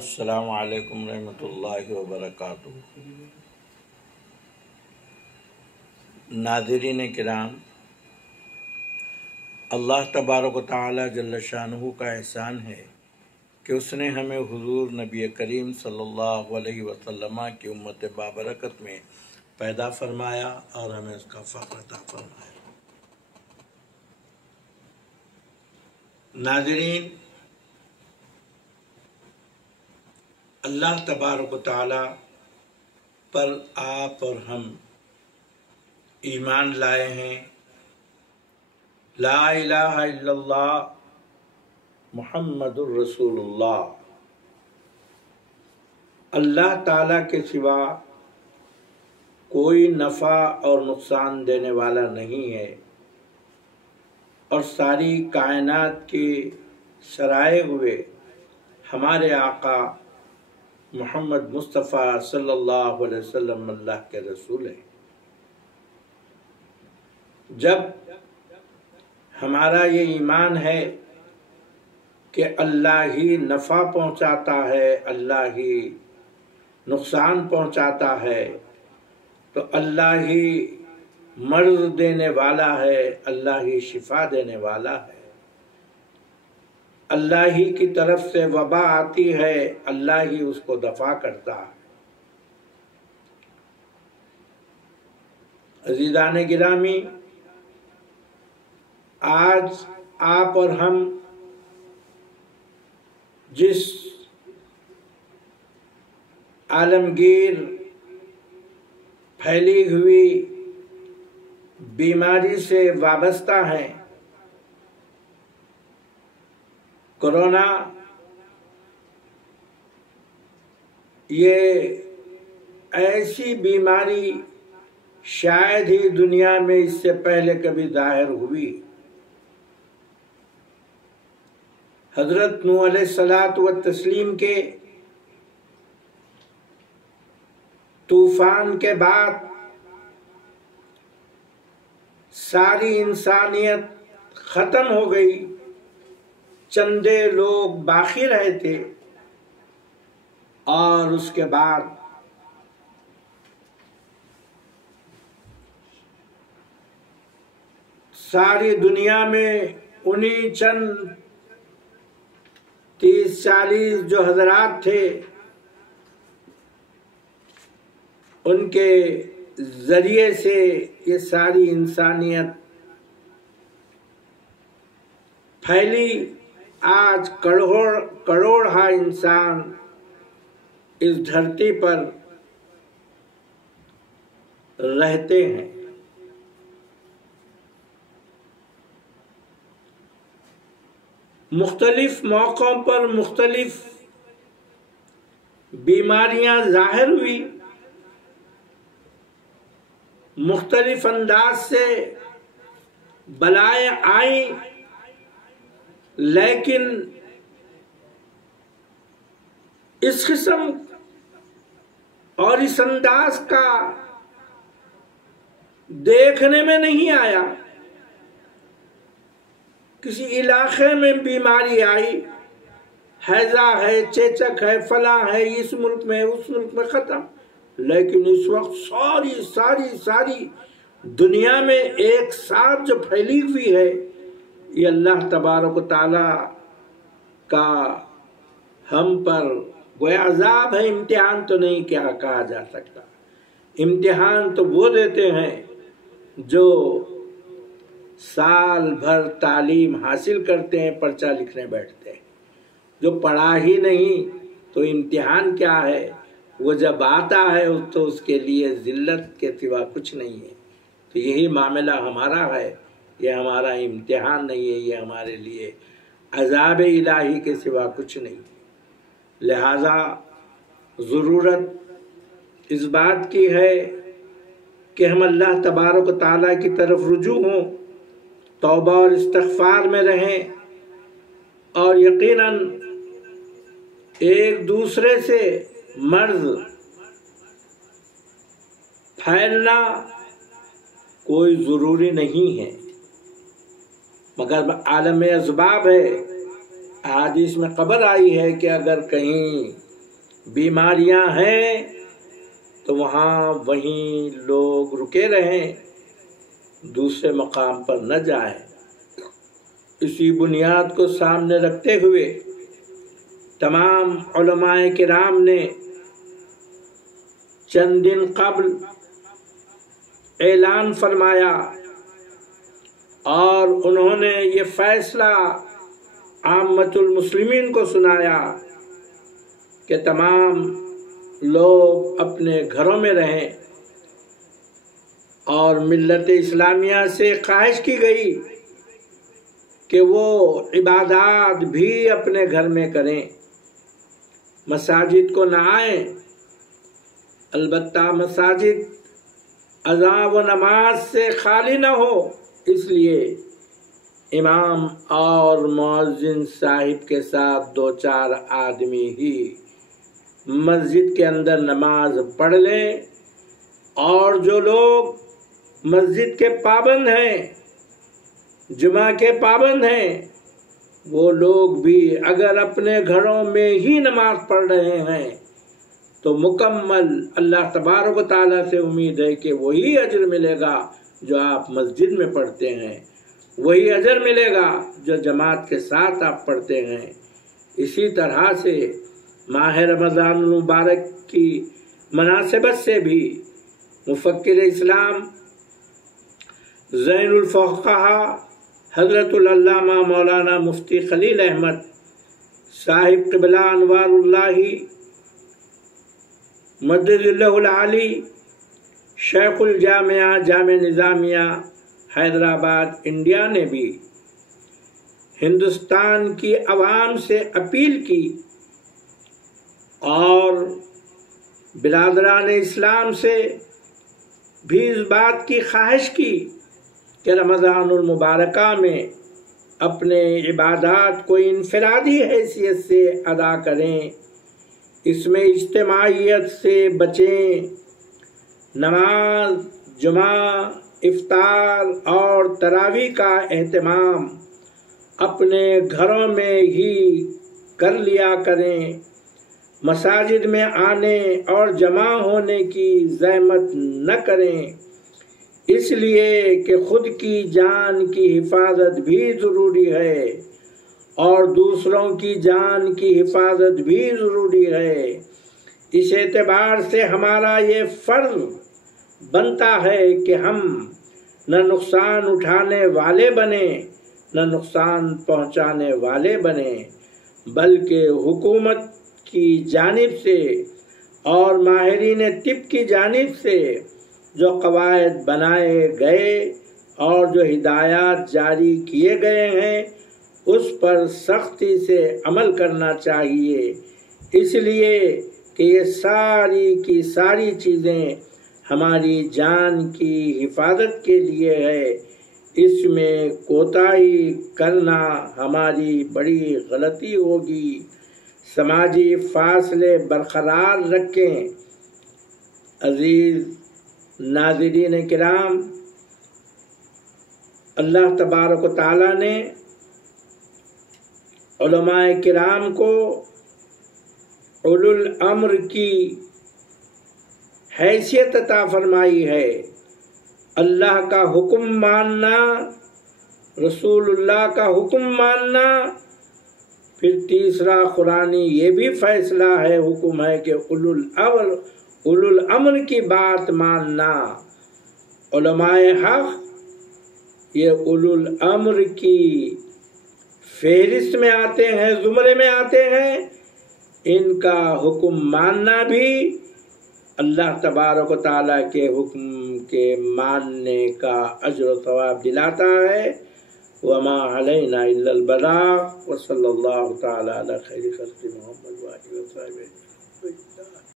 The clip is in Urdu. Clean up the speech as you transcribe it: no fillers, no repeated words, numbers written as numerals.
السلام علیکم ورحمۃ اللہ وبرکاتہ۔ ناظرین کرام، اللہ تبارک و تعالی جل شانہ کا احسان ہے کہ اس نے ہمیں حضور نبی کریم صلی اللہ علیہ وسلم کی امت بابرکت میں پیدا فرمایا اور ہمیں اس کا فخر عطا فرمایا۔ ناظرین، اللہ تبارک و تعالی پر آپ اور ہم ایمان لائے ہیں۔ لا الہ الا اللہ محمد الرسول اللہ۔ اللہ تعالیٰ کے سوا کوئی نفع اور نقصان دینے والا نہیں ہے، اور ساری کائنات کے سرائے ہوئے ہمارے آقا محمد مصطفیٰ صلی اللہ علیہ وسلم اللہ کے رسول ہیں۔ جب ہمارا یہ ایمان ہے کہ اللہ ہی نفع پہنچاتا ہے، اللہ ہی نقصان پہنچاتا ہے، تو اللہ ہی مرض دینے والا ہے، اللہ ہی شفا دینے والا ہے، اللہ ہی کی طرف سے وبا آتی ہے، اللہ ہی اس کو دفع کرتا ہے۔ عزیزان گرامی، آج آپ اور ہم جس عالمگیر پھیلی ہوئی بیماری سے وابستہ ہیں، کورونا، یہ ایسی بیماری شاید ہی دنیا میں اس سے پہلے کبھی ظاہر ہوئی۔ حضرت نوح علیہ الصلاۃ والتسلیم کے طوفان کے بعد ساری انسانیت ختم ہو گئی، چندے لوگ باقی رہے تھے، اور اس کے بعد ساری دنیا میں انہی چند 30-40 جو حضرات تھے، ان کے ذریعے سے یہ ساری انسانیت پھیلی۔ آج کروڑہا انسان اس دھرتی پر رہتے ہیں۔ مختلف موقعوں پر مختلف بیماریاں ظاہر ہوئی، مختلف انداز سے بلائیں آئیں، لیکن اس قسم اور اس انداز کا دیکھنے میں نہیں آیا۔ کسی علاقے میں بیماری آئی، ہیضہ ہے، چیچک ہے، فلاں ہے، اس ملک میں اس ملک میں ختم، لیکن اس وقت ساری دنیا میں ایک ساتھ جو پھیلی ہوئی ہے، یہ اللہ تبارک و تعالی کا ہم پر گویا عذاب ہے، امتحان تو نہیں کیا کہا جا سکتا۔ امتحان تو وہ دیتے ہیں جو سال بھر تعلیم حاصل کرتے ہیں، پرچہ لکھنے بیٹھتے ہیں۔ جو پڑھا ہی نہیں تو امتحان کیا ہے؟ وہ جب آتا ہے تو اس کے لیے ذلت کے سوا کچھ نہیں ہے۔ تو یہی معاملہ ہمارا ہے، یہ ہمارا امتحان نہیں ہے، یہ ہمارے لیے عذاب الہی کے سوا کچھ نہیں۔ لہذا ضرورت اس بات کی ہے کہ ہم اللہ تبارک و تعالیٰ کی طرف رجوع ہوں، توبہ اور استغفار میں رہیں، اور یقیناً ایک دوسرے سے مرض پھیلنا کوئی ضروری نہیں ہے، مگر عالم اسباب ہے۔ احادیث میں خبر آئی ہے کہ اگر کہیں بیماریاں ہیں تو وہاں وہیں لوگ رکے رہیں، دوسرے مقام پر نہ جائیں۔ اسی بنیاد کو سامنے رکھتے ہوئے تمام علماء کرام نے چند دن قبل اعلان فرمایا اور انہوں نے یہ فیصلہ عامت المسلمین کو سنایا کہ تمام لوگ اپنے گھروں میں رہیں، اور ملت اسلامیہ سے خواہش کی گئی کہ وہ عبادات بھی اپنے گھر میں کریں، مساجد کو نہ آئیں۔ البتہ مساجد اذان و نماز سے خالی نہ ہو، اس لیے امام اور مؤذن صاحب کے ساتھ 2-4 آدمی ہی مسجد کے اندر نماز پڑھ لیں، اور جو لوگ مسجد کے پابند ہیں، جمعہ کے پابند ہیں، وہ لوگ بھی اگر اپنے گھروں میں ہی نماز پڑھ رہے ہیں تو مکمل اللہ تبارک و تعالیٰ سے امید ہے کہ وہی اجر ملے گا جو آپ مسجد میں پڑھتے ہیں، وہی اجر ملے گا جو جماعت کے ساتھ آپ پڑھتے ہیں۔ اسی طرح سے ماہ رمضان المبارک کی مناسبت سے بھی مفکر اسلام زین الفقہا حضرت العلامہ مولانا مفتی خلیل احمد صاحب قبلہ انوار اللہ مدد اللہ العالی، شیخ الجامعہ جامع نظامیہ حیدرآباد انڈیا نے بھی ہندوستان کی عوام سے اپیل کی اور برادران اسلام سے بھی اس بات کی خواہش کی کہ رمضان المبارکہ میں اپنے عبادات کو انفرادی حیثیت سے ادا کریں، اس میں اجتماعیت سے بچیں، نماز، جمعہ، افطار اور تراویح کا اہتمام اپنے گھروں میں ہی کر لیا کریں، مساجد میں آنے اور جمع ہونے کی زحمت نہ کریں، اس لیے کہ خود کی جان کی حفاظت بھی ضروری ہے اور دوسروں کی جان کی حفاظت بھی ضروری ہے۔ اس اعتبار سے ہمارا یہ فرض بنتا ہے کہ ہم نہ نقصان اٹھانے والے بنیں نہ نقصان پہنچانے والے بنیں، بلکہ حکومت کی جانب سے اور ماہرین طب کی جانب سے جو قواعد بنائے گئے اور جو ہدایات جاری کیے گئے ہیں اس پر سختی سے عمل کرنا چاہیے، اس لیے کہ یہ ساری کی ساری چیزیں ہماری جان کی حفاظت کے لیے ہے۔ اس میں کوتاہی کرنا ہماری بڑی غلطی ہوگی۔ سماجی فاصلے برقرار رکھیں۔ عزیز ناظرین کرام، اللہ تبارک و تعالیٰ نے علماء کرام کو اولو الامر کی حیثیت عطا فرمائی ہے۔ اللہ کا حکم ماننا، رسول اللہ کا حکم ماننا، پھر تیسرا قرآنی یہ بھی فیصلہ ہے، حکم ہے کہ اولو الامر کی بات ماننا۔ علماء حق یہ اولو الامر کی فہرست میں آتے ہیں، زمرے میں آتے ہیں، ان کا حکم ماننا بھی اللہ تبارک و تعالیٰ کے حکم کے ماننے کا اجر و ثواب دلاتا ہے۔ وما علینا الا البلاغ وصلی اللہ تعالی علی خیر خلق محمد وآلہ وصحبہ۔